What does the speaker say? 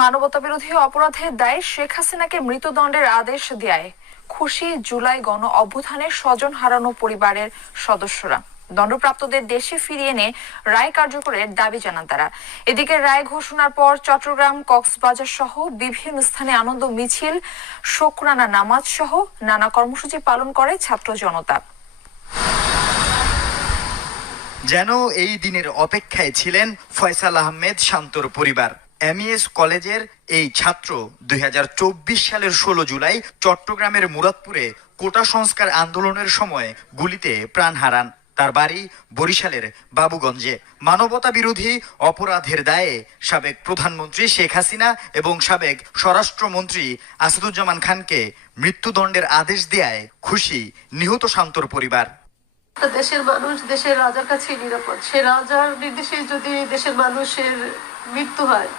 মানবতাবিরোধী অপরাধের দায়ে শেখ হাসিনাকে মৃত্যুদণ্ডের আদেশ দেয় খুশি জুলাই গণ অভ্যুত্থানের স্বজন হারানো পরিবারের সদস্যরা। দণ্ডপ্রাপ্তদের দেশে ফিরিয়ে এনে রায় কার্যকরের দাবি জানান তারা। এদিকে রায় ঘোষণার পর চট্টগ্রাম, কক্সবাজার সহ বিভিন্ন স্থানে আনন্দ মিছিল, শোকরানা নামাজ সহ নানা কর্মসূচি পালন করে ছাত্র জনতা। যেন এই দিনের অপেক্ষায় ছিলেন ফয়সাল আহমেদ শান্তর পরিবার। এমইএস কলেজের এই ছাত্র দুই হাজার চব্বিশ সালের ষোলো জুলাই চট্টগ্রামের মুরাদপুরে কোটা সংস্কার আন্দোলনের সময় গুলিতে প্রাণ হারান। তার বাড়ি বরিশালের বাবুগঞ্জে। মানবতা বিরোধী অপরাধের দায়ে সাবেক প্রধানমন্ত্রী শেখ হাসিনা এবং সাবেক স্বরাষ্ট্রমন্ত্রী আসাদুজ্জামান খানকে মৃত্যুদণ্ডের আদেশ দেয় খুশি নিহত শান্তর পরিবার। দেশের মানুষ দেশের রাজার কাছে নিরাপদ। সে রাজার নির্দেশে যদি দেশের মানুষের মৃত্যু হয়